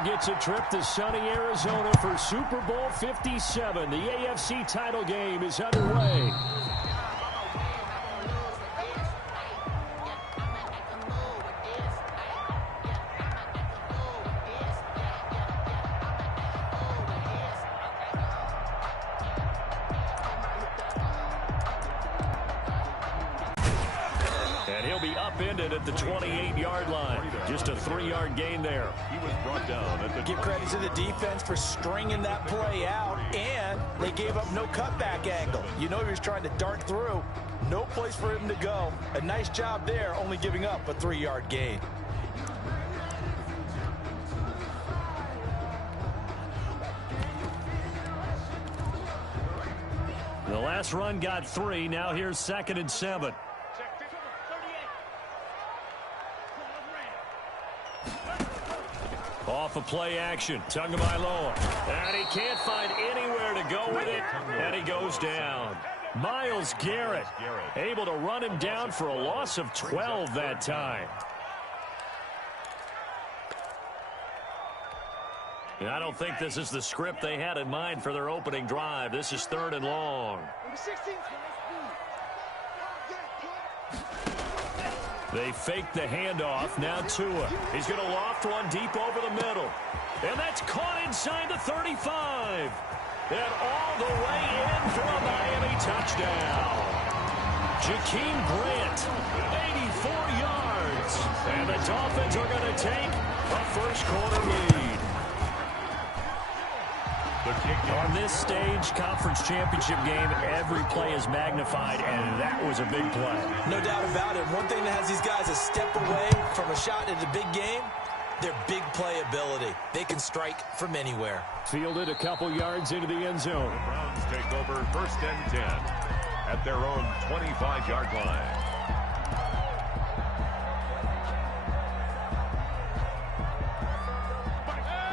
Denver gets a trip to sunny Arizona for Super Bowl 57. The AFC title game is underway. And he'll be upended at the 28-yard line. Just a 3-yard gain there. He was brought down at the... Give credit to the defense for stringing that play out, and they gave up no cutback angle. You know he was trying to dart through. No place for him to go. A nice job there, only giving up a 3-yard gain. The last run got 3. Now here's 2nd and 7. Off of play action, Tagovailoa. And he can't find anywhere to go with it, and he goes down. Myles Garrett able to run him down for a loss of 12 that time. And I don't think this is the script they had in mind for their opening drive. This is 3rd and long. They fake the handoff. Now Tua. He's going to loft one deep over the middle. And that's caught inside the 35. And all the way in for a Miami touchdown. Jakeem Grant, 84 yards. And the Dolphins are going to take a first-quarter lead. On this stage, conference championship game, every play is magnified, and that was a big play. No doubt about it. One thing that has these guys a step away from a shot at a big game, their big play ability. They can strike from anywhere. Fielded a couple yards into the end zone. The Browns take over 1st and 10 at their own 25-yard line.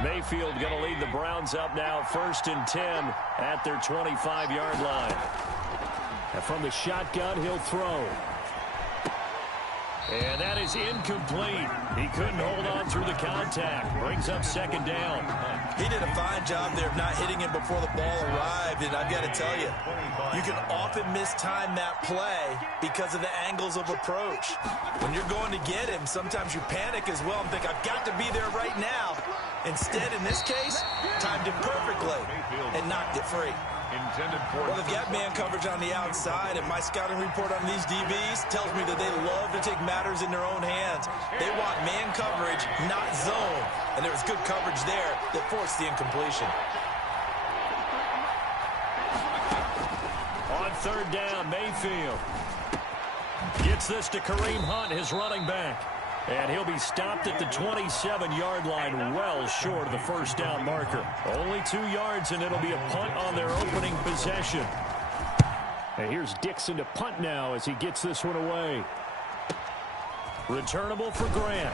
Mayfield going to lead the Browns up now 1st and 10 at their 25-yard line. And from the shotgun, he'll throw. And that is incomplete. He couldn't hold on through the contact. Brings up 2nd down. He did a fine job there of not hitting him before the ball arrived, and I've got to tell you, you can often mistime that play because of the angles of approach. When you're going to get him, sometimes you panic as well and think, I've got to be there right now. Instead, in this case, timed it perfectly and knocked it free. Well, they've got man coverage on the outside, and my scouting report on these DBs tells me that they love to take matters in their own hands. They want man coverage, not zone, and there was good coverage there that forced the incompletion. On 3rd down, Mayfield gets this to Kareem Hunt, his running back. And he'll be stopped at the 27-yard line, well short of the 1st down marker. Only 2 yards, and it'll be a punt on their opening possession. And here's Dixon to punt now as he gets this one away. Returnable for Grant.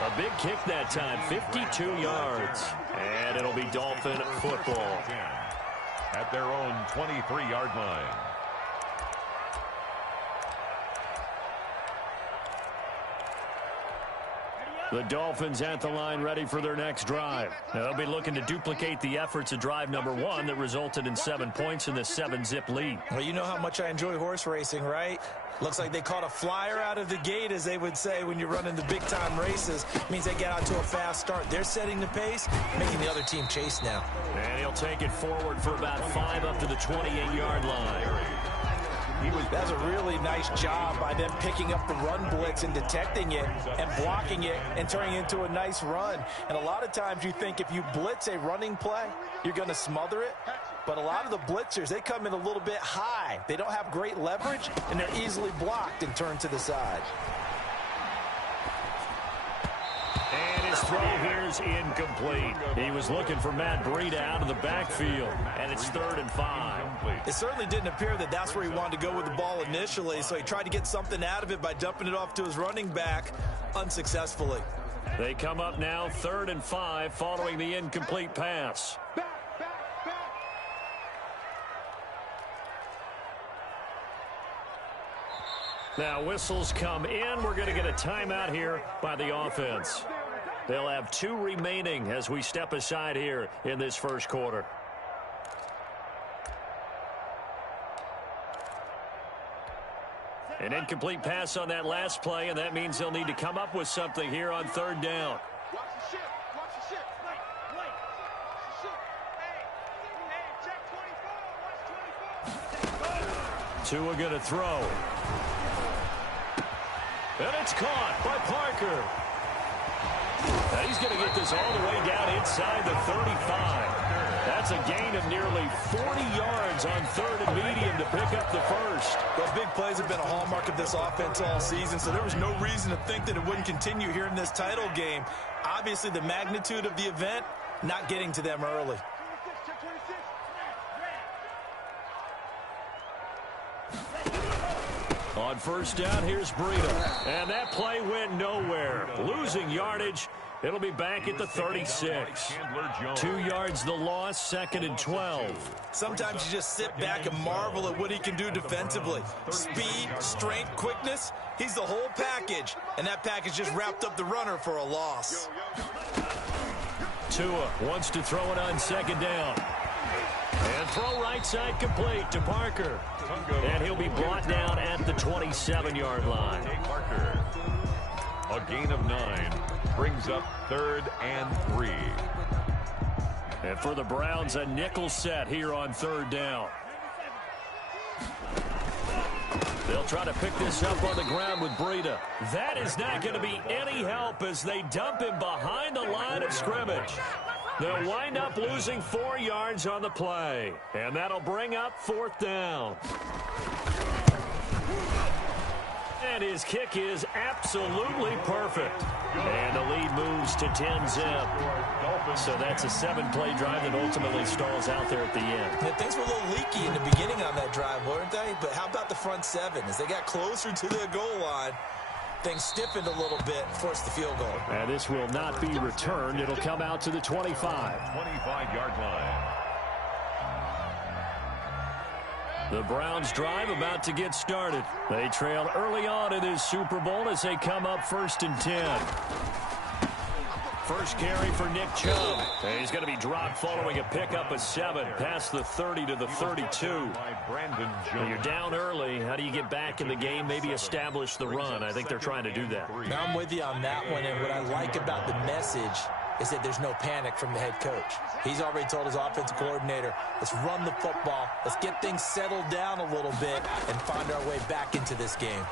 A big kick that time, 52 yards. And it'll be Dolphin football. At their own 23-yard line. The Dolphins at the line ready for their next drive. Now they'll be looking to duplicate the efforts of drive number 1 that resulted in 7 points in this 7-zip lead. Well, you know how much I enjoy horse racing, right? Looks like they caught a flyer out of the gate, as they would say when you're running the big-time races. Means they get out to a fast start. They're setting the pace, making the other team chase now. And he'll take it forward for about 5 up to the 28-yard line. That's a really nice job by them picking up the run blitz and detecting it and blocking it and turning it into a nice run. And a lot of times you think if you blitz a running play, you're going to smother it. But a lot of the blitzers, they come in a little bit high. They don't have great leverage, and they're easily blocked and turned to the side. And his throw here is incomplete. He was looking for Matt Breida out of the backfield, and it's 3rd and 5. It certainly didn't appear that that's where he wanted to go with the ball initially, so he tried to get something out of it by dumping it off to his running back unsuccessfully. They come up now 3rd and 5 following the incomplete pass. Now whistles come in. We're going to get a timeout here by the offense. They'll have 2 remaining as we step aside here in this first quarter. An incomplete pass on that last play, and that means they'll need to come up with something here on 3rd down. Watch the ship. Watch the ship. Wait. Hey, check 24. Watch 24. Tua going to throw. And it's caught by Parker. Now he's going to get this all the way down inside the 35. That's a gain of nearly 40 yards on 3rd and medium to pick up the first. Those big plays have been a hallmark of this offense all season, so there was no reason to think that it wouldn't continue here in this title game. Obviously, the magnitude of the event, not getting to them early. On 1st down, here's Breida. And that play went nowhere. Losing yardage. It'll be back at the 36. 2 yards the loss, 2nd and 12. Sometimes you just sit back and marvel at what he can do defensively. Speed, strength, quickness, he's the whole package. And that package just wrapped up the runner for a loss. Tua wants to throw it on 2nd down. And throw right side complete to Parker. And he'll be brought down at the 27-yard line. Parker. A gain of 9 brings up 3rd and 3. And for the Browns, a nickel set here on 3rd down. They'll try to pick this up on the ground with Breida. That is not going to be any help as they dump him behind the line of scrimmage. They'll wind up losing 4 yards on the play. And that'll bring up 4th down. And his kick is absolutely perfect. And the lead moves to 10-zip. So that's a 7-play drive that ultimately stalls out there at the end. Yeah, things were a little leaky in the beginning on that drive, weren't they? But how about the front 7? As they got closer to the goal line, things stiffened a little bit, forced the field goal. And this will not be returned. It'll come out to the 25. 25-yard line. The Browns drive about to get started. They trail early on in this Super Bowl as they come up 1st and 10. First carry for Nick Chubb. And he's going to be dropped following a pickup of 7 past the 30 to the 32. When you're down early, how do you get back in the game, maybe establish the run? I think they're trying to do that. Now I'm with you on that one, and what I like about the message is that there's no panic from the head coach. He's already told his offensive coordinator, let's run the football, let's get things settled down a little bit and find our way back into this game.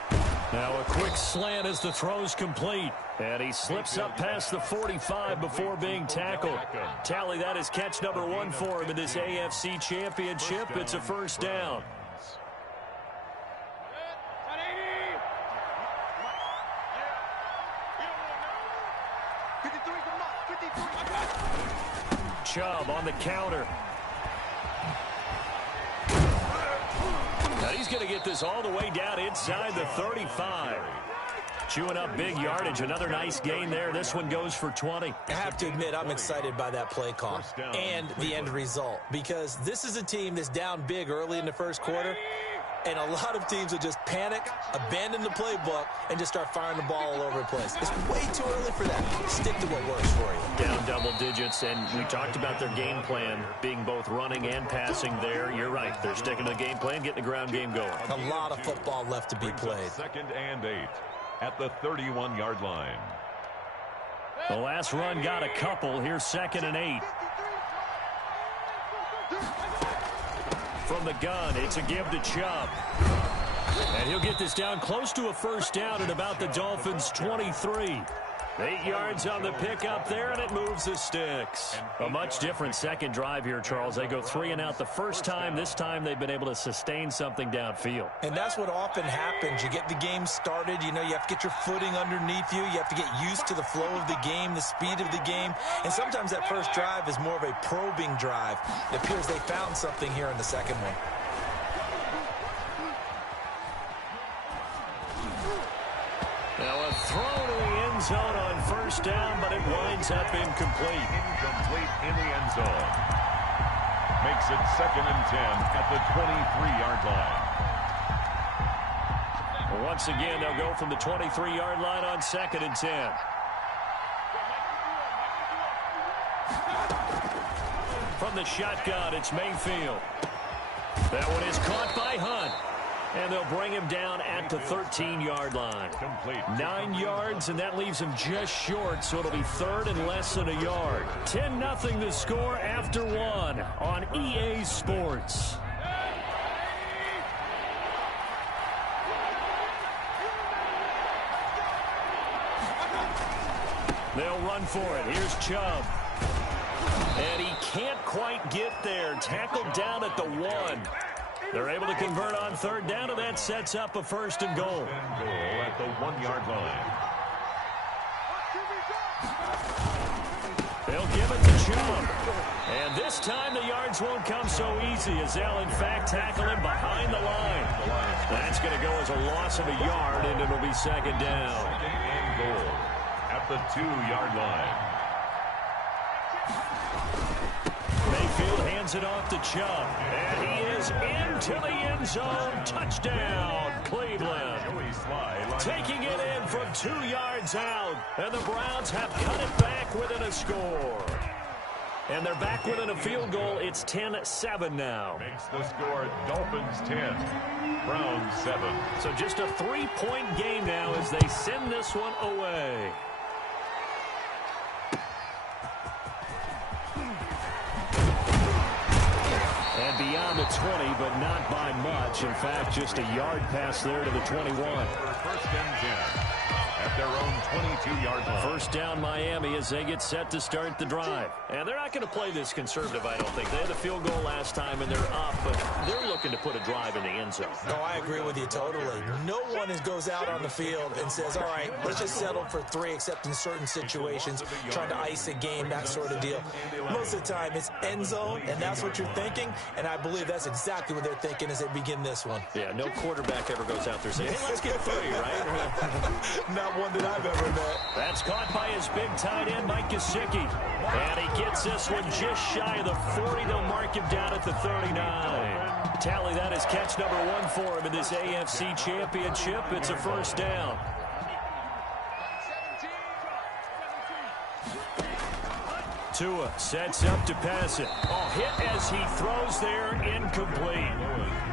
Now a quick slant as the throw's complete. And he slips up past the 45 before being tackled. Tally, that is catch number 1 for him in this AFC Championship. It's a 1st down. Chubb on the counter. Now he's going to get this all the way down inside the 35. Chewing up big yardage. Another nice gain there. This one goes for 20. I have to admit, I'm excited by that play call and the end result, because this is a team that's down big early in the first quarter, and a lot of teams will just panic, abandon the playbook, and just start firing the ball all over the place. It's way too early for that. Stick to what works for you. Down double digits, and we talked about their game plan being both running and passing there. You're right. They're sticking to the game plan, getting the ground game going. A lot of football left to be played. 2nd and 8 at the 31-yard line. The last run got a couple. Here's 2nd and 8. From the gun, it's a give to Chubb. And he'll get this down close to a 1st down at about the Dolphins' 23. 8 yards on the pickup there, and it moves the sticks. A much different second drive here, Charles. They go 3 and out the first time. This time they've been able to sustain something downfield. And that's what often happens. You get the game started. You know, you have to get your footing underneath you. You have to get used to the flow of the game, the speed of the game. And sometimes that first drive is more of a probing drive. It appears they found something here in the second one. Now a throw to the end zone on 1st down, but it winds up incomplete. Incomplete in the end zone. Makes it 2nd and 10 at the 23-yard line. Once again, they'll go from the 23-yard line on 2nd and 10. from the shotgun. It's Mayfield. That one is caught by Hunt. And they'll bring him down at the 13-yard line. Complete. 9 yards, and that leaves him just short, so it'll be third and less than a yard. 10-0 the score after one on EA Sports. They'll run for it. Here's Chubb. And he can't quite get there. Tackled down at the 1. They're able to convert on third down, and that sets up a first and goal. And goal at the 1-yard line. They'll give it to Chubb. And this time the yards won't come so easy as they'll, in fact, tackle him behind the line. That's going to go as a loss of a yard, and it'll be second down. Second and goal at the 2-yard line. Mayfield hands it off to Chubb. And he is into the end zone. Touchdown, Cleveland. Taking it in from 2 yards out. And the Browns have cut it back within a score. And they're back within a field goal. It's 10-7 now. Makes the score Dolphins 10, Browns 7. So just a 3-point game now as they send this one away. And beyond the 20, but not by much. In fact, just a yard pass there to the 21. First and 10 at their own 22-yard line. First down Miami as they get set to start the drive. And they're not going to play this conservative, I don't think. They had the field goal last time, and they're up, but they're looking to put a drive in the end zone. No, I agree with you totally. No one goes out on the field and says, all right, let's just settle for 3, except in certain situations, trying to ice a game, that sort of deal. Most of the time, it's end zone, and that's what you're thinking, and I believe that's exactly what they're thinking as they begin this one. Yeah, no quarterback ever goes out there saying, hey, let's get 3, right? Not one that I've ever met. That's caught by his big tight end, Mike Gesicki. And he gets this one just shy of the 40. They'll mark him down at the 39. Tally that is catch number 1 for him in this AFC Championship. It's a first down. Tua sets up to pass it. Hit as he throws there, incomplete.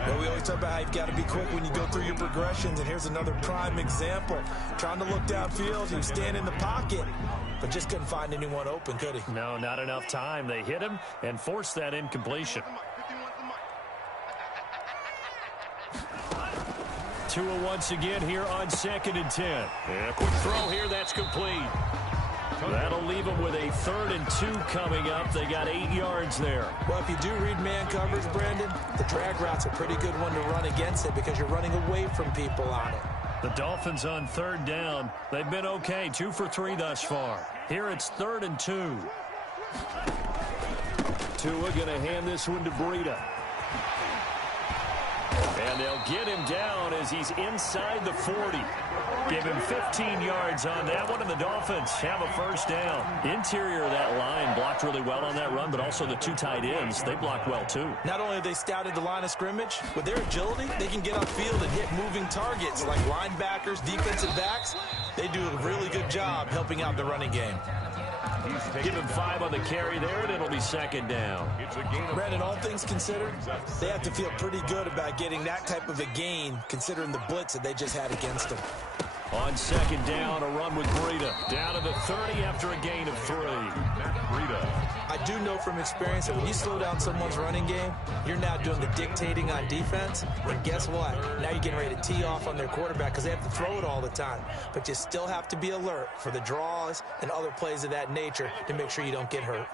Well, we always talk about how you've got to be quick when you go through your progressions, and here's another prime example. Trying to look downfield, he was standing in the pocket, but just couldn't find anyone open, could he? No, not enough time. They hit him and forced that incompletion. Tua once again here on 2nd and 10. And a quick throw here, that's complete. That'll leave them with a 3rd and 2 coming up. They got 8 yards there. Well, if you do read man coverage, Brandon, the drag route's a pretty good one to run against it because you're running away from people on it. The Dolphins on 3rd down. They've been okay, 2 for 3 thus far. Here it's 3rd and 2. Tua going to hand this one to Breida. And they'll get him down as he's inside the 40. Give him 15 yards on that one, and the Dolphins have a first down. Interior of that line blocked really well on that run, but also the 2 tight ends, they blocked well too. Not only have they scouted the line of scrimmage, with their agility, they can get upfield and hit moving targets like linebackers, defensive backs. They do a really good job helping out the running game. Give him 5 on the carry there, and it'll be 2nd down. Brandon, all things considered, they have to feel pretty good about getting that type of a gain, considering the blitz that they just had against them. On 2nd down, a run with Breida. Down to the 30 after a gain of 3. I do know from experience that when you slow down someone's running game, you're now doing the dictating on defense. And guess what? Now you're getting ready to tee off on their quarterback because they have to throw it all the time. But you still have to be alert for the draws and other plays of that nature to make sure you don't get hurt.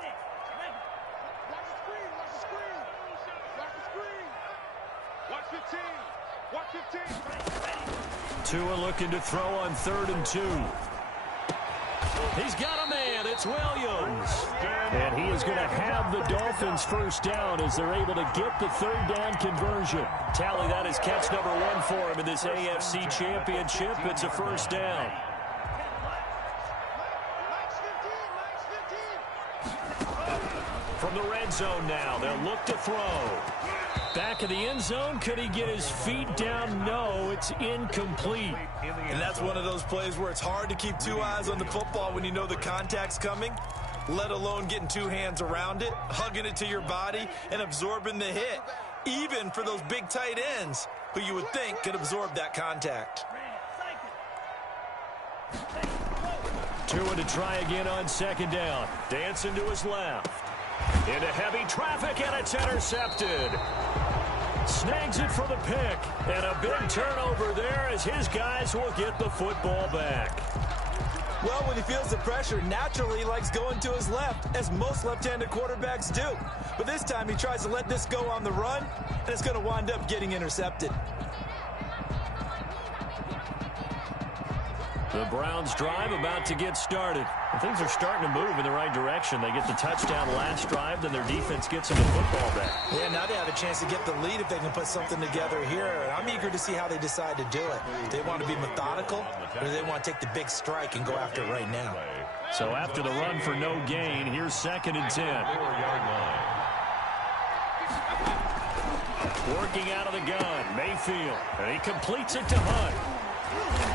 Tua looking to throw on 3rd and 2. He's got a man. It's Williams. And he is going to have the Dolphins first down as they're able to get the 3rd down conversion. Tally that is catch number 1 for him in this AFC Championship. It's a first down. From the red zone now, they'll look to throw. Back of the end zone, could he get his feet down? No, it's incomplete. And that's one of those plays where it's hard to keep 2 eyes on the football when you know the contact's coming. let alone getting two hands around it, hugging it to your body, and absorbing the hit, even for those big tight ends who you would think could absorb that contact. Tua to try again on second down. Dancing to his left. Into heavy traffic, and it's intercepted. Snags it for the pick. And a big turnover there as his guys will get the football back. Well, when he feels the pressure, naturally he likes going to his left, as most left-handed quarterbacks do. But this time he tries to let this go on the run, and it's going to wind up getting intercepted. The Browns drive about to get started. Things are starting to move in the right direction. They get the touchdown last drive, then their defense gets them the football back. Yeah, now they have a chance to get the lead if they can put something together here. I'm eager to see how they decide to do it. Do they want to be methodical, or do they want to take the big strike and go after it right now? So after the run for no gain, here's 2nd and 10. Working out of the gun, Mayfield, and he completes it to Hunt.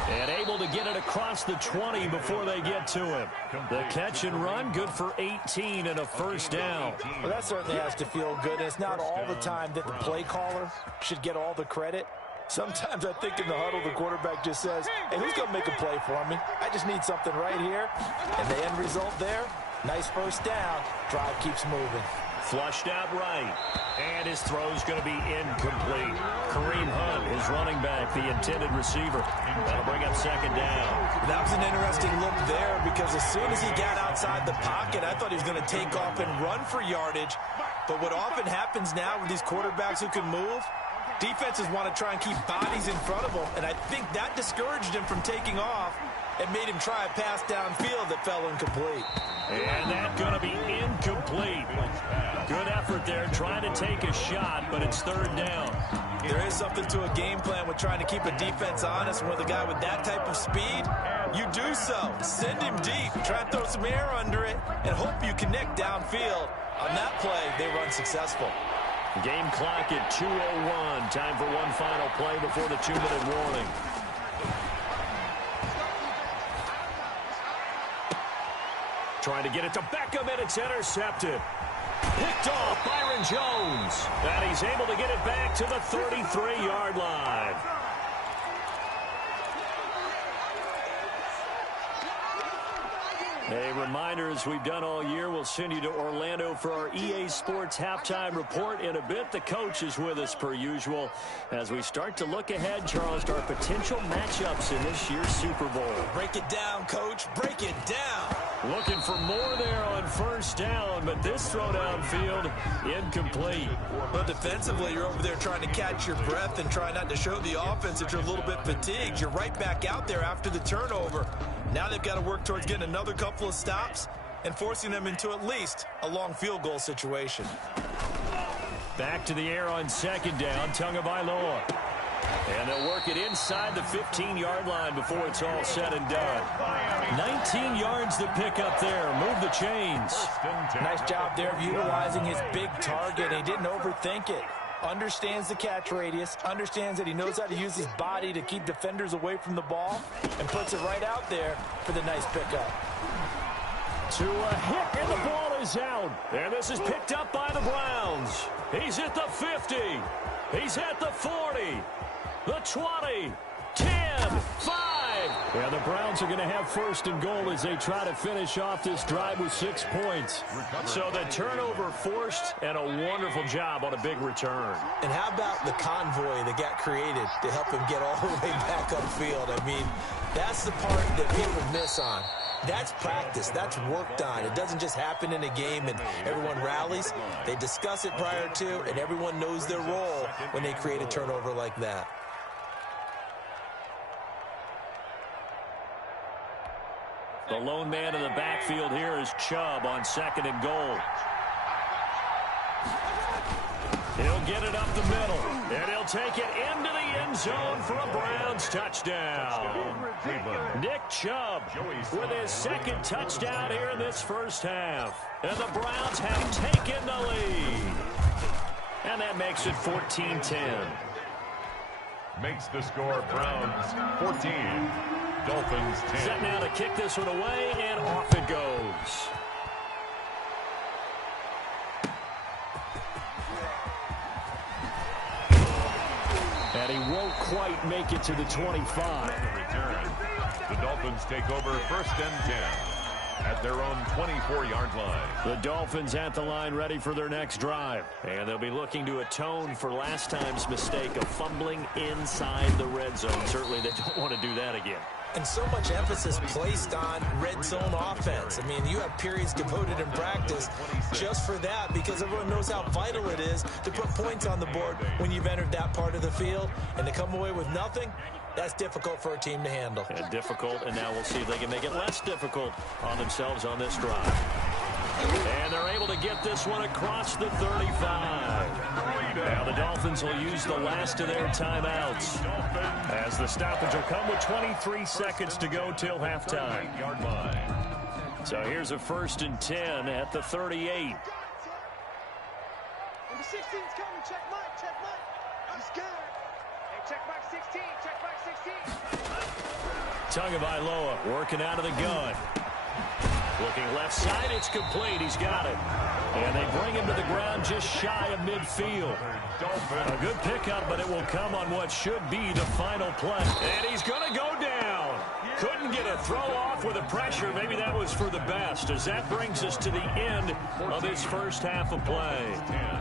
And able to get it across the 20 before they get to him. The catch and run, good for 18 and a first down. Well, that certainly has to feel good. And it's not all the time that the play caller should get all the credit. Sometimes I think in the huddle, the quarterback just says, hey, who's going to make a play for me? I just need something right here. And the end result there, nice first down. Drive keeps moving. Flushed out right. And his throw's going to be incomplete. Kareem Hunt, his running back, the intended receiver. That'll bring up 2nd down. That was an interesting look there because as soon as he got outside the pocket, I thought he was going to take off and run for yardage. But what often happens now with these quarterbacks who can move, defenses want to try and keep bodies in front of them. And I think that discouraged him from taking off and made him try a pass downfield that fell incomplete. And that's going to be incomplete. Good effort there, trying to take a shot, but it's 3rd down. There is something to a game plan with trying to keep a defense honest. With a guy with that type of speed, you do so. Send him deep, try and throw some air under it, and hope you connect downfield. On that play, they run successful. Game clock at 2:01. Time for one final play before the 2-minute warning. Trying to get it to Beckham, and it's intercepted. Picked off Byron Jones. And he's able to get it back to the 33-yard line. A reminder, as we've done all year, we'll send you to Orlando for our EA Sports halftime report in a bit. The coach is with us per usual as we start to look ahead, Charles, to our potential matchups in this year's Super Bowl. Break it down, Coach. Break it down. Looking for more there on first down, but this throw downfield, incomplete. Well, defensively, you're over there trying to catch your breath and try not to show the offense that you're a little bit fatigued. You're right back out there after the turnover. Now they've got to work towards getting another couple of stops and forcing them into at least a long field goal situation. Back to the air on 2nd down, Tagovailoa. And they'll work it inside the 15-yard line before it's all said and done. 19 yards to pick up there. Move the chains. Nice job there of utilizing his big target. He didn't overthink it. Understands the catch radius, understands that he knows how to use his body to keep defenders away from the ball, and puts it right out there for the nice pickup. To a hit, and the ball is out. And this is picked up by the Browns. He's at the 50. He's at the 40. The 20. 10. 5. And the Browns are going to have 1st and goal as they try to finish off this drive with 6 points. So the turnover forced, and a wonderful job on a big return. And how about the convoy that got created to help him get all the way back upfield? I mean, that's the part that people miss on. That's practice. That's worked on. It doesn't just happen in a game and everyone rallies. They discuss it prior to, and everyone knows their role when they create a turnover like that. The lone man in the backfield here is Chubb on 2nd and goal. He'll get it up the middle, and he'll take it into the end zone for a Browns touchdown. Nick Chubb with his 2nd touchdown here in this first half. And the Browns have taken the lead. And that makes it 14-10. Makes the score Browns 14. Dolphins 10. Set now to kick this one away, and off it goes. And he won't quite make it to the 25. Return. The Dolphins take over 1st and 10 at their own 24-yard line. The Dolphins at the line ready for their next drive. And they'll be looking to atone for last time's mistake of fumbling inside the red zone. Certainly they don't want to do that again. And so much emphasis placed on red zone offense. I mean, you have periods devoted in practice just for that because everyone knows how vital it is to put points on the board when you've entered that part of the field. And to come away with nothing, that's difficult for a team to handle. And difficult, and now we'll see if they can make it less difficult on themselves on this drive. And they're able to get this one across the 35. Now the Dolphins will use the last of their timeouts, as the stoppage will come with 23 seconds to go till halftime. So here's a 1st and 10 at the 38. Number 16's coming. Check Mike. Check Mike. I'm scared. Hey, check Mike 16. Check Mike 16. Tagovailoa working out of the gun. Looking left side, it's complete. He's got it. And they bring him to the ground just shy of midfield. A good pickup, but it will come on what should be the final play. And he's going to go down. Couldn't get a throw off with the pressure. Maybe that was for the best, as that brings us to the end of this first half of play.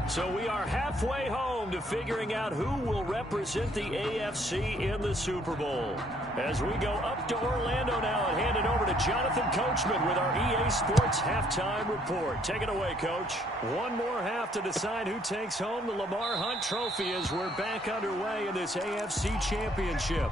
So we are halfway home to figuring out who will represent the AFC in the Super Bowl. As we go up to Orlando now and hand it over to Jonathan Coachman with our EA Sports Halftime Report. Take it away, Coach. One more half to decide who takes home the Lamar Hunt Trophy as we're back underway in this AFC Championship.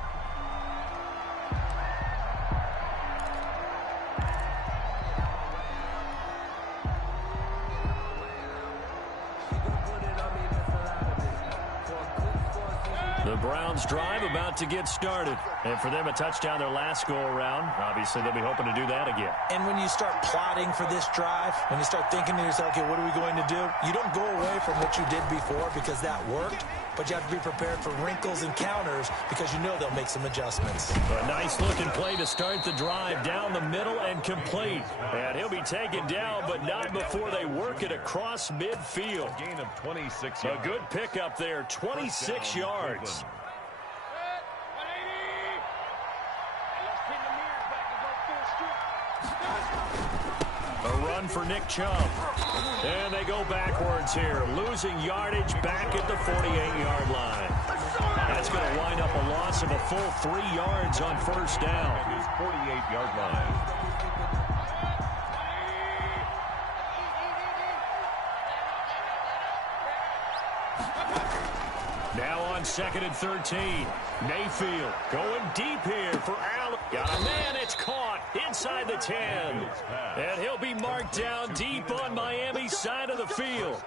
The Browns drive about to get started. And for them, a touchdown their last go-around. Obviously, they'll be hoping to do that again. And when you start plotting for this drive, when you start thinking to yourself, okay, what are we going to do? You don't go away from what you did before because that worked, but you have to be prepared for wrinkles and counters because you know they'll make some adjustments. A nice-looking play to start the drive down the middle and complete. And he'll be taken down, but not before they work it across midfield. Gain of 26 A yards. good pickup there, 26 yards. A run for Nick Chubb. And they go backwards here, losing yardage back at the 48-yard line. That's going to wind up a loss of a full 3 yards on first down. His 48-yard line. Now on 2nd and 13. Mayfield going deep here for Allen. Got a man, it's caught inside the 10. And he'll be marked down deep on Miami's side of the field.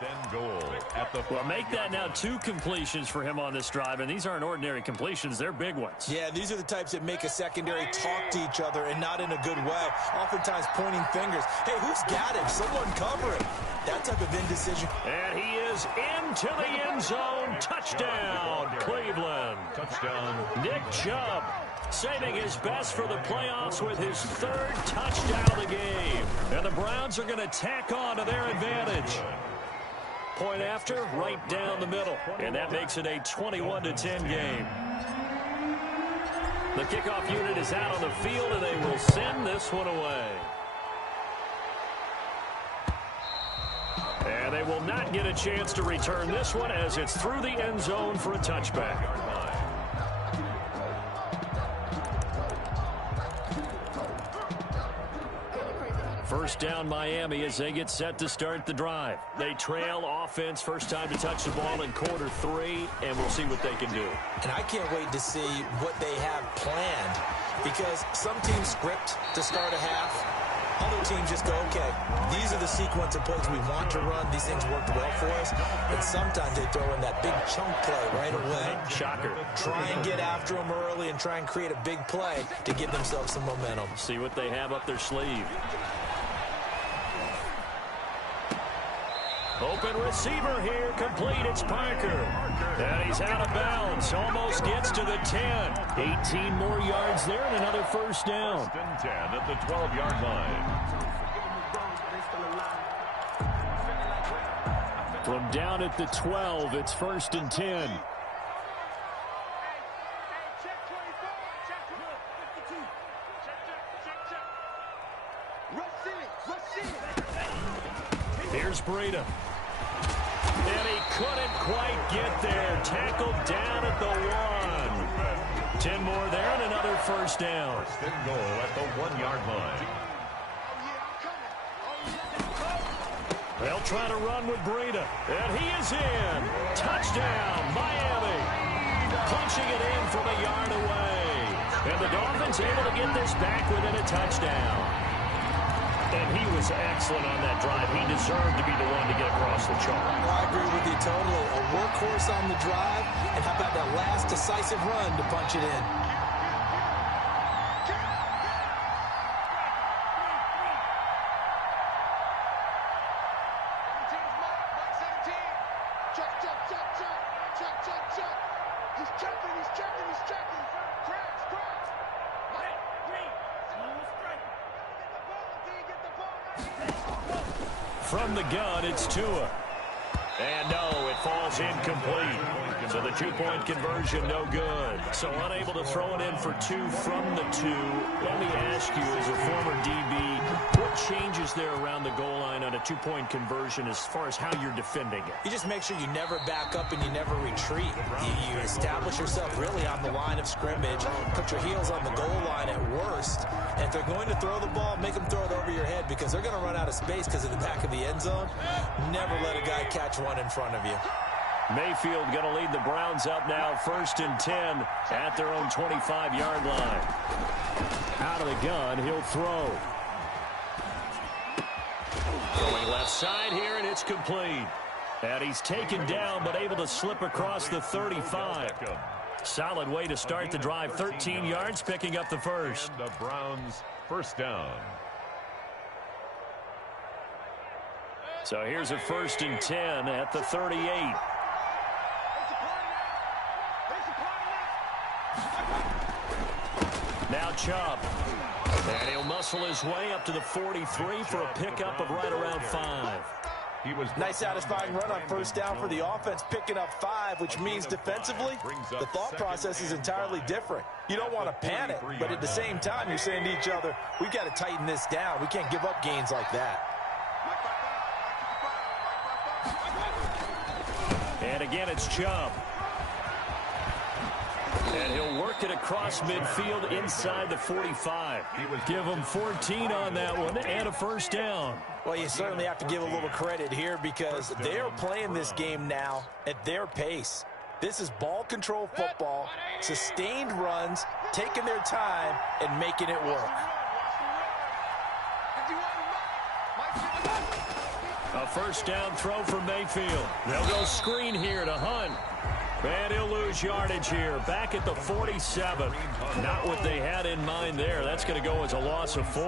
Well, make that now 2 completions for him on this drive, and these aren't ordinary completions. They're big ones. Yeah, these are the types that make a secondary talk to each other and not in a good way. Oftentimes pointing fingers. Hey, who's got him? Someone cover him. That type of indecision. And he is into the end zone. Touchdown, Cleveland. Touchdown. Nick Chubb saving his best for the playoffs with his 3rd touchdown of the game. And the Browns are going to tack on to their advantage. Point after, right down the middle. And that makes it a 21-10 game. The kickoff unit is out on the field, and they will send this one away. And they will not get a chance to return this one as it's through the end zone for a touchback. First down Miami as they get set to start the drive. They trail offense, first time to touch the ball in quarter 3, and we'll see what they can do. And I can't wait to see what they have planned because some teams script to start a half. Other teams just go, okay, these are the sequence of plays we want to run. These things worked well for us. And sometimes they throw in that big chunk play right away. Shocker. Try and get after them early and try and create a big play to give themselves some momentum. See what they have up their sleeve. Open receiver here, complete, it's Parker. And he's out of bounds, almost gets to the 10. 18 more yards there and another first down. 10 at the 12-yard line. From down at the 12, it's 1st and 10. Here's Breida. And he couldn't quite get there. Tackled down at the 1. 10 more there and another first down. First and goal at the 1-yard line. They'll try to run with Breida. And he is in. Touchdown, Miami. Punching it in from a yard away. And the Dolphins able to get this back within a touchdown. And he was excellent on that drive. He deserved to be the one to get across the chalk. Well, I agree with you totally. A workhorse on the drive, and how about that last decisive run to punch it in? From the gun, it's Tua. And no, it falls incomplete. So the two-point conversion, no good. So unable to throw it in for 2 from the 2. Let me ask you, as a former DB, what changes there around the goal line on a two-point conversion as far as how you're defending it? You just make sure you never back up and you never retreat. You establish yourself really on the line of scrimmage, put your heels on the goal line at worst. And if they're going to throw the ball, make them throw it over your head because they're going to run out of space because of the back of the end zone. Never let a guy catch one in front of you. Mayfield going to lead the Browns up now, 1st and 10 at their own 25-yard line. Out of the gun, he'll throw. Going left side here, and it's complete. And he's taken down, but able to slip across the 35. Solid way to start the drive. 13 yards, picking up the first. And the Browns first down. So here's a 1st and 10 at the 38. Now Chubb. And he'll muscle his way up to the 43 for a pickup of right around 5. Nice satisfying run on first down for the offense, picking up 5, which means defensively, the thought process is entirely different. You don't want to panic, but at the same time, you're saying to each other, we've got to tighten this down. We can't give up gains like that. And again, it's Chubb. And he'll work it across midfield inside the 45. Give him 14 on that one and a first down. Well, you certainly have to give a little credit here because they're playing this game now at their pace. This is ball control football, sustained runs, taking their time, and making it work. A first down throw for Mayfield. They'll go screen here to Hunt. And he'll lose yardage here. Back at the 47. Not what they had in mind there. That's going to go as a loss of 4.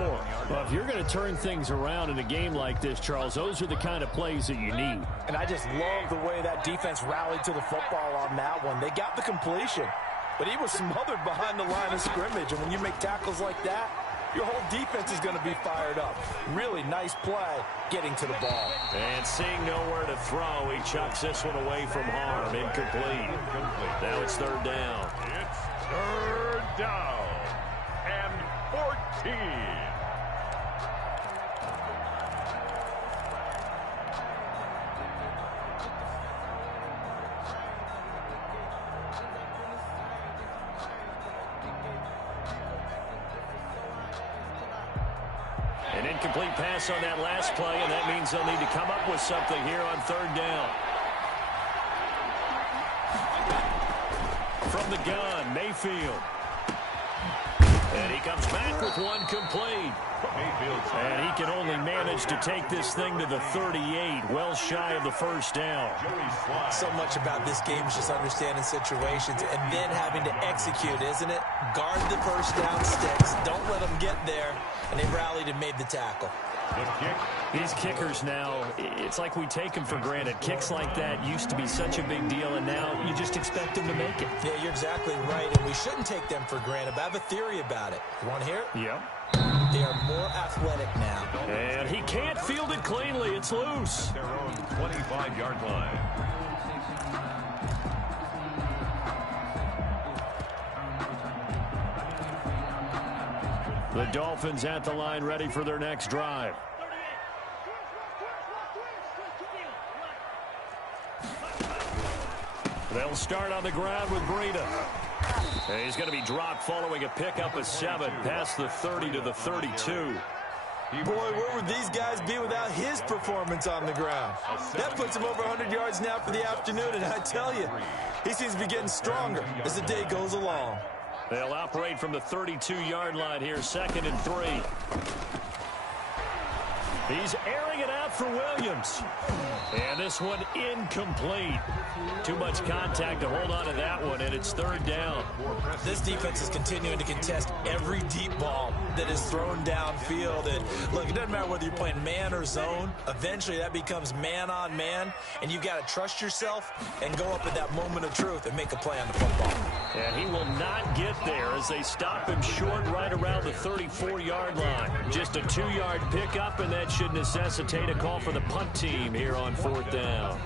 Well, if you're going to turn things around in a game like this, Charles, those are the kind of plays that you need. And I just love the way that defense rallied to the football on that one. They got the completion, but he was smothered behind the line of scrimmage. And when you make tackles like that, your whole defense is going to be fired up. Really nice play getting to the ball. And seeing nowhere to throw, he chucks this one away from harm. Incomplete. Now it's 3rd down. It's 3rd down and 14. An incomplete pass on that last play, and that means they'll need to come up with something here on 3rd down. From the gun, Mayfield. And he comes back with one complete. And he can only manage to take this thing to the 38, well shy of the first down. So much about this game is just understanding situations and then having to execute, isn't it? Guard the first down sticks. Don't let them get there. And they rallied and made the tackle. These kickers now, it's like we take them for granted. Kicks like that used to be such a big deal, and now you just expect them to make it. Yeah, you're exactly right, and we shouldn't take them for granted. But I have a theory about it. You want to hear it? Yep. They are more athletic now. And he can't field it cleanly. It's loose. Their own 25-yard line. The Dolphins at the line, ready for their next drive. They'll start on the ground with Breida. And he's going to be dropped following a pickup of 7 past the 30 to the 32. Boy, where would these guys be without his performance on the ground? That puts him over 100 yards now for the afternoon, and I tell you, he seems to be getting stronger as the day goes along. They'll operate from the 32-yard line here, 2nd and 3. He's airing it out for Williams. And this one incomplete. Too much contact to hold on to that one, and it's 3rd down. This defense is continuing to contest every deep ball that is thrown downfield. And look, it doesn't matter whether you're playing man or zone. Eventually, that becomes man on man, and you've got to trust yourself and go up at that moment of truth and make a play on the football. And he will not get there as they stop him short right around the 34-yard line. Just a 2-yard pickup, and that should necessitate a call for the punt team here on 4th down.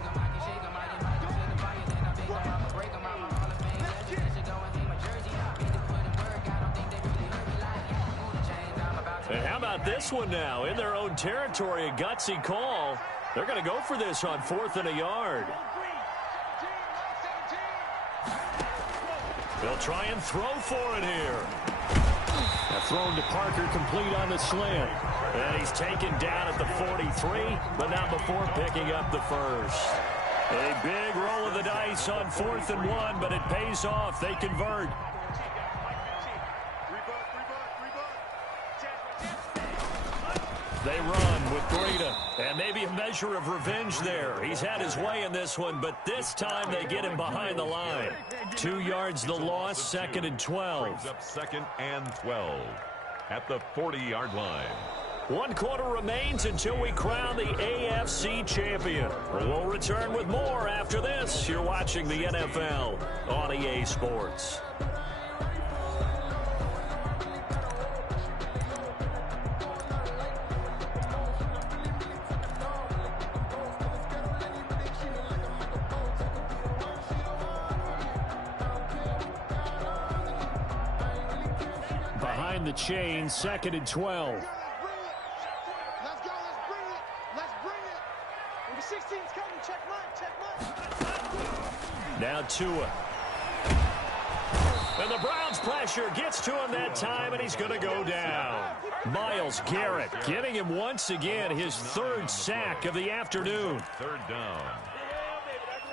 And how about this one now? In their own territory, a gutsy call. They're going to go for this on 4th and a yard. They'll try and throw for it here. Thrown to Parker, complete on the slant. And he's taken down at the 43, but not before picking up the first. A big roll of the dice on 4th and 1, but it pays off. They convert. They run with Breida, and maybe a measure of revenge there. He's had his way in this one, but this time they get him behind the line. 2 yards the loss, 2nd and 12. Brings up 2nd and 12 at the 40-yard line. 1 quarter remains until we crown the AFC champion. We'll return with more after this. You're watching the NFL on EA Sports. Behind the chain, 2nd and 12. Let's go, let's bring it. Let's bring it. Number 16's coming. Check mine. Now Tua. And the Browns' pressure gets to him that time, and he's going to go down. Myles Garrett getting him once again his 3rd sack of the afternoon. 3rd down.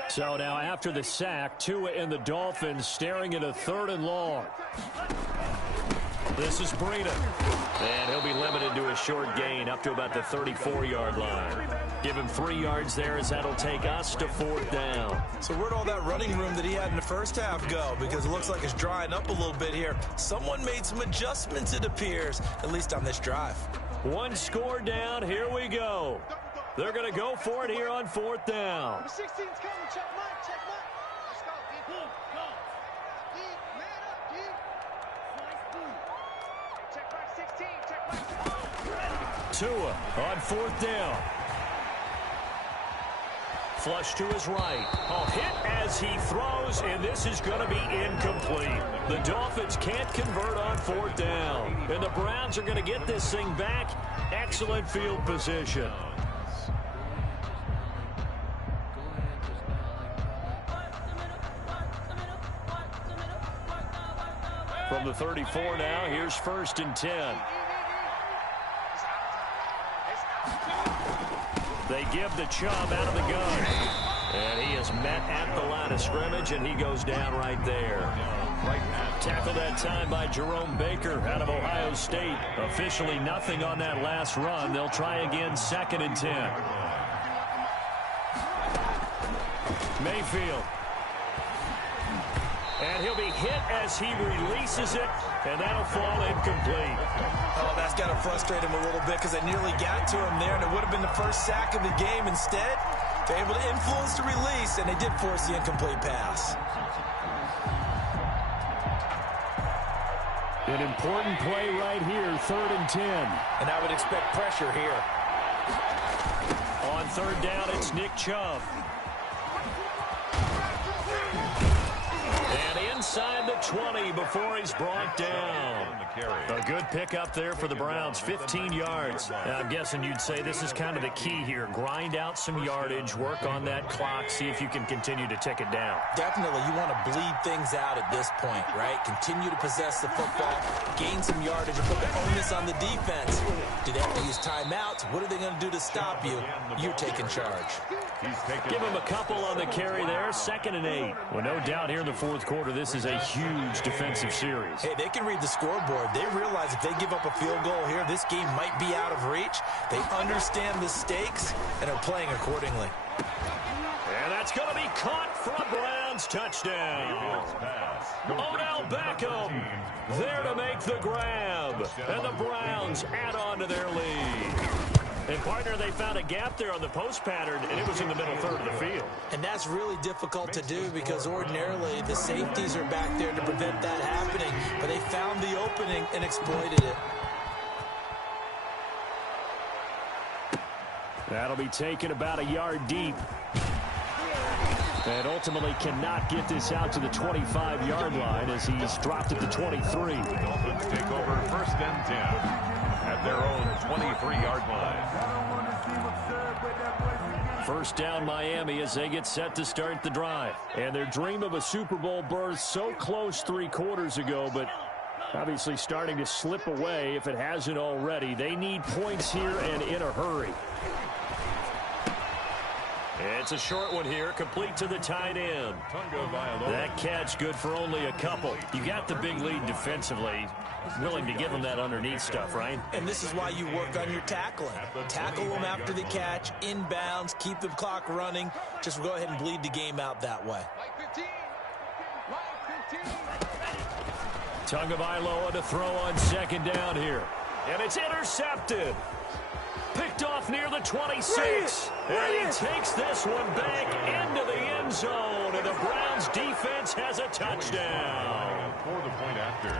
So now after the sack, Tua and the Dolphins staring at a 3rd and long. This is Breida. And he'll be limited to a short gain up to about the 34-yard line. Give him 3 yards there as that'll take us to 4th down. So where'd all that running room that he had in the first half go? Because it looks like it's drying up a little bit here. Someone made some adjustments, it appears, at least on this drive. 1 score down. Here we go. They're going to go for it here on 4th down. Number 16's coming. Check mine. Check mine. Let's go, D. Go. D, man up, D. Check back 16. Check back 16. Tua on 4th down. Flush to his right. A hit as he throws, and this is going to be incomplete. The Dolphins can't convert on 4th down. And the Browns are going to get this thing back. Excellent field position. From the 34 now, here's 1st and 10. They give the Chubb out of the gun. And he is met at the line of scrimmage, and he goes down right there. Tackled that time by Jerome Baker out of Ohio State. Officially nothing on that last run. They'll try again, 2nd and 10. Mayfield. And he'll be hit as he releases it, and that'll fall incomplete. Oh, that's got to frustrate him a little bit because they nearly got to him there, and it would have been the first sack of the game. Instead, they're able to influence the release, and they did force the incomplete pass. An important play right here, 3rd and 10. And I would expect pressure here. On 3rd down, it's Nick Chubb. And inside the 20 before he's brought down. A good pickup there for the Browns, 15 yards. Now, I'm guessing you'd say this is kind of the key here. Grind out some yardage, work on that clock, see if you can continue to tick it down. Definitely, you want to bleed things out at this point, right? Continue to possess the football, gain some yardage, and put the onus on the defense. Do they have to use timeouts? What are they going to do to stop you? You're taking charge. Give him a couple on the carry there, 2nd and 8. Well, no doubt here in the fourth quarter, this is a huge defensive series. Hey, they can read the scoreboard. They realize if they give up a field goal here, this game might be out of reach. They understand the stakes and are playing accordingly. And that's going to be caught for a Browns touchdown. Odell Beckham there to make the grab. And the Browns add on to their lead. And, partner, they found a gap there on the post pattern, and it was in the middle third of the field. And that's really difficult to do because ordinarily the safeties are back there to prevent that happening. But they found the opening and exploited it. That'll be taken about a yard deep. And ultimately cannot get this out to the 25-yard line as he's dropped at the 23. The Dolphins take over 1st and 10 at their own 23-yard line. First down Miami as they get set to start the drive. And their dream of a Super Bowl berth so close 3 quarters ago, but obviously starting to slip away if it hasn't already. They need points here and in a hurry. It's a short one here, complete to the tight end. That catch good for only a couple. You got the big lead defensively. Willing to give them that underneath stuff, right? And this is why you work on your tackling. Tackle them after the catch, inbounds, keep the clock running. Just go ahead and bleed the game out that way. Tagovailoa to throw on 2nd down here. And it's intercepted. Picked off near the 26. And he takes this one back into the end zone. And the Browns defense has a touchdown. For the point after.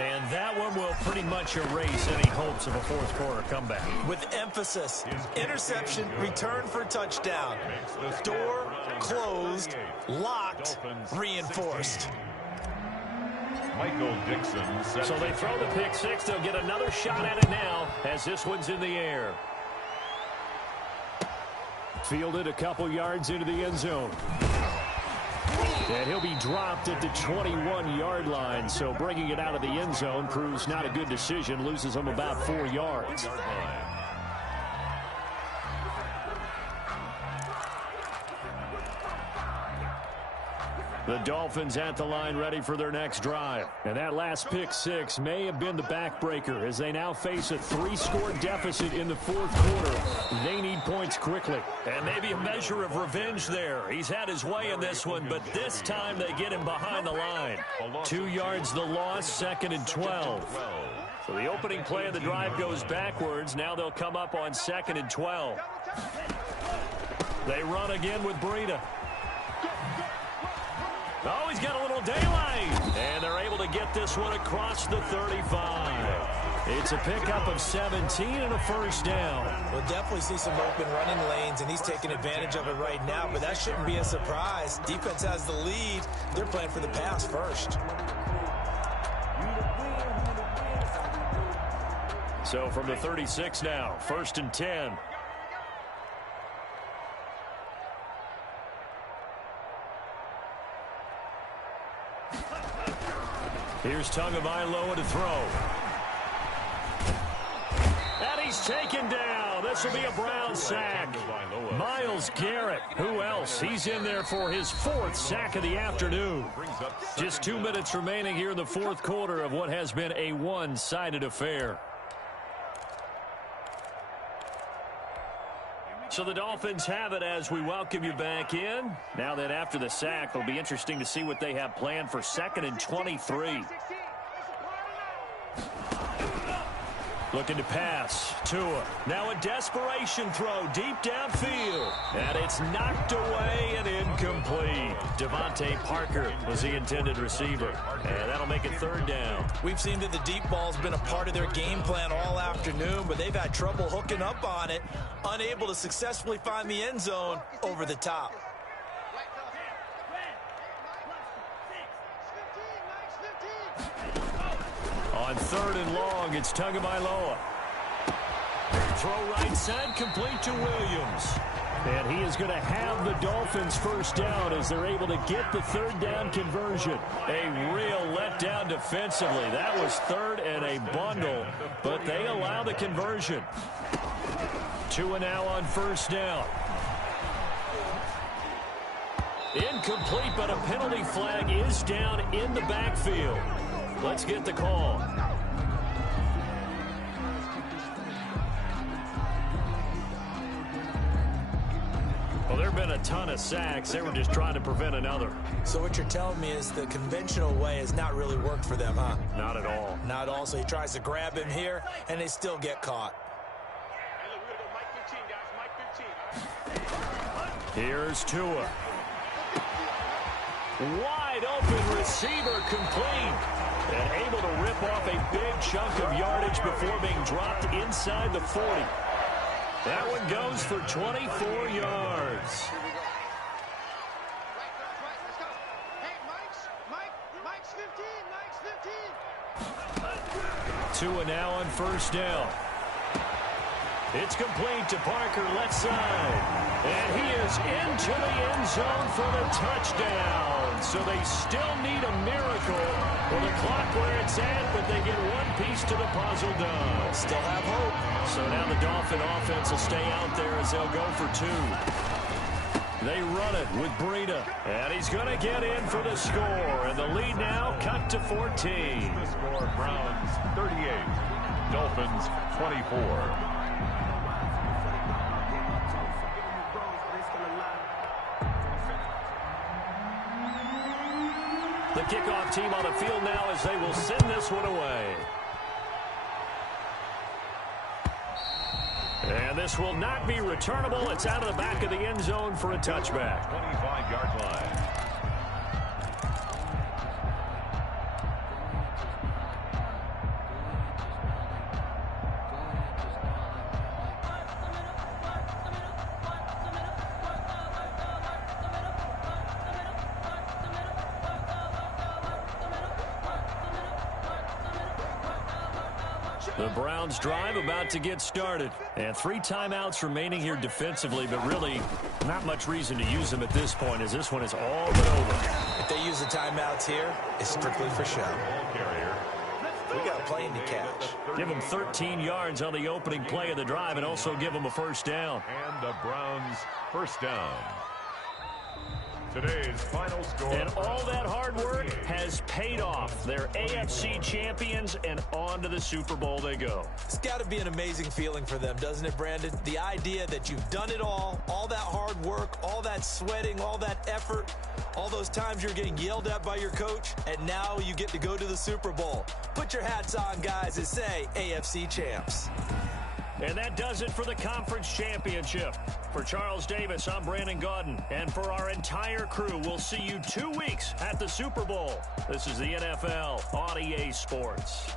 And that one will pretty much erase any hopes of a fourth quarter comeback. With emphasis, interception, return for touchdown. Door closed, locked, reinforced. Michael Dixon. So they throw the pick 6. They'll get another shot at it now as this one's in the air. Fielded a couple yards into the end zone. And he'll be dropped at the 21-yard line. So bringing it out of the end zone proves not a good decision. Loses him about 4 yards. The Dolphins at the line ready for their next drive. And that last pick 6 may have been the backbreaker as they now face a 3-score deficit in the fourth quarter. They need points quickly. And maybe a measure of revenge there. He's had his way in this one, but this time they get him behind the line. 2 yards the loss, 2nd and 12. So the opening play of the drive goes backwards. Now they'll come up on 2nd and 12. They run again with Breida. Oh, he's got a little daylight. And they're able to get this one across the 35. It's a pickup of 17 and a first down. We'll definitely see some open running lanes, and he's taking advantage of it right now, but that shouldn't be a surprise. Defense has the lead. They're playing for the pass first. So from the 36 now, 1st and 10. Here's Tagovailoa to throw. And he's taken down. This will be a Brown sack. Myles Garrett, who else? He's in there for his 4th sack of the afternoon. Just 2 minutes remaining here in the fourth quarter of what has been a one-sided affair. So the Dolphins have it as we welcome you back in. Now that after the sack, it'll be interesting to see what they have planned for 2nd and 23. Looking to pass. Tua. Now a desperation throw deep downfield. And it's knocked away and incomplete. Devontae Parker was the intended receiver. And that'll make it 3rd down. We've seen that the deep ball's been a part of their game plan all afternoon, but they've had trouble hooking up on it. Unable to successfully find the end zone over the top. On 3rd and long, it's Tagovailoa. Throw right side, complete to Williams. And he is going to have the Dolphins first down as they're able to get the 3rd down conversion. A real letdown defensively. That was 3rd and a bundle, but they allow the conversion. 2 now on 1st down. Incomplete, but a penalty flag is down in the backfield. Let's get the call. Well, there have been a ton of sacks. They were just trying to prevent another. So what you're telling me is the conventional way has not really worked for them, huh? Not at all. Not at all. So he tries to grab him here, and they still get caught. Here's Tua. Wide open receiver complete. And able to rip off a big chunk of yardage before being dropped inside the 40. That one goes for 24 yards. Tua now on 1st down. It's complete to Parker, left side. And he is into the end zone for the touchdown. So they still need a miracle with the clock where it's at, but they get one piece to the puzzle done. Still have hope. So now the Dolphin offense will stay out there as they'll go for 2. They run it with Breida. And he's going to get in for the score. And the lead now cut to 14. The score, Browns 38, Dolphins 24. The kickoff team on the field now as they will send this one away. And this will not be returnable. It's out of the back of the end zone for a touchback. 25-yard line. The Browns drive about to get started. And 3 timeouts remaining here defensively, but really not much reason to use them at this point as this one is all but over. If they use the timeouts here, it's strictly for show. We got a plane to catch. Give them 13 yards on the opening play of the drive and also give them a first down. And the Browns first down. Today's final score. And all that hard work has paid off. They're AFC champions, and on to the Super Bowl they go. It's got to be an amazing feeling for them, doesn't it, Brandon? The idea that you've done it all that hard work, all that sweating, all that effort, all those times you're getting yelled at by your coach, and now you get to go to the Super Bowl. Put your hats on, guys, and say AFC champs. And that does it for the conference championship. For Charles Davis, I'm Brandon Gaudin. And for our entire crew, we'll see you 2 weeks at the Super Bowl. This is the NFL on EA Sports.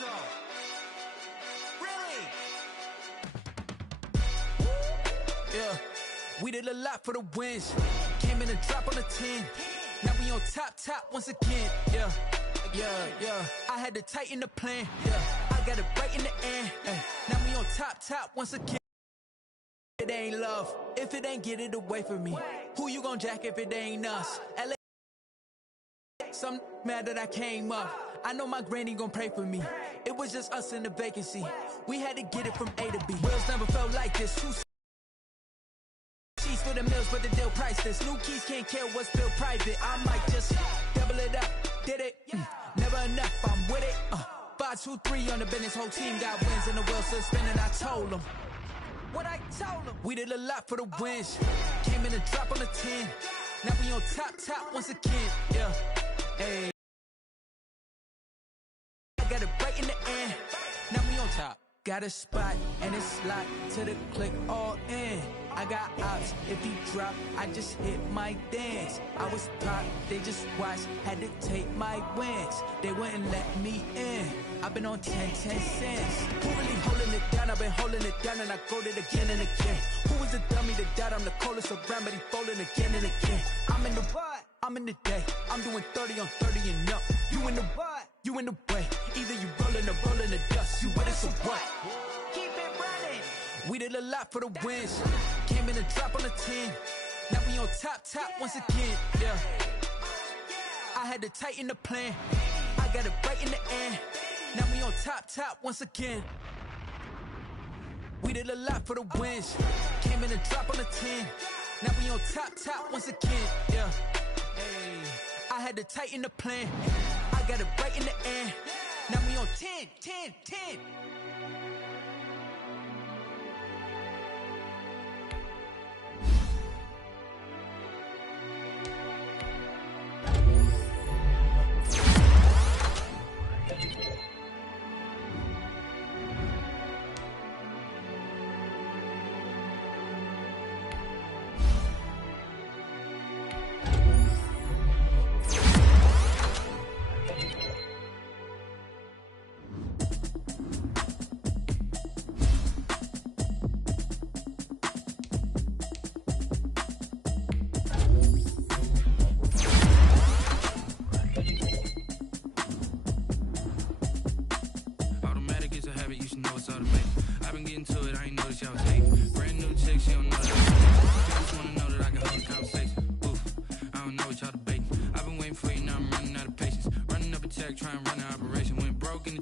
Lonzo. Really? Yeah, we did a lot for the wins. Came in a drop on the 10. Now we on top once again. Yeah. I had to tighten the plan. Yeah, I got it right in the end. Now we on top once again. It ain't love if it ain't get it away from me. Who you gon' jack if it ain't us? LA, some mad that I came up. I know my granny gon' pray for me. It was just us in the vacancy. We had to get it from A to B. Wheels never felt like this. She's for the mills, but the deal priceless. New keys can't care what's still private. I might just double it up. Did it? Never enough. I'm with it. 5, 2, 3 on the business. Whole team got wins and the wheels still spinning. I told them. What I told them. We did a lot for the wins. Came in a drop on the 10. Now we on top once again. Yeah. Hey. I got it right in the end. Now we on top. Got a spot and it's locked to the click all in. I got ops, if he drop, I just hit my dance. I was top, they just watched, had to take my wins. They wouldn't let me in. I've been on 10 cents. Who really holding it down? I've been holding it down and I go it again and again. Who was the dummy that died? I'm the coldest around, but he folding again and again. I'm in the what? I'm in the day. I'm doing 30 on 30 and up. You in the what? You in the way. Either you rolling or rolling the dust. You with us or what? Keep it running. We did a lot for the wins. Came in a drop on the 10. Now we on top once again. Yeah. I had to tighten the plan. I got it right in the end. Now we on top once again. We did a lot for the wins. Came in a drop on the 10. Now we on top once again. Yeah. Hey. I had to tighten the plan. I got it right in the end. Now we on 10.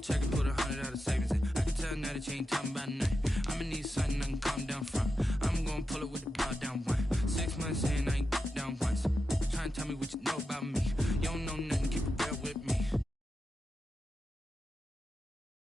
Check and put 100 out of savings in. I can tell now that you ain't talking about nothing. I'ma need something I can calm down.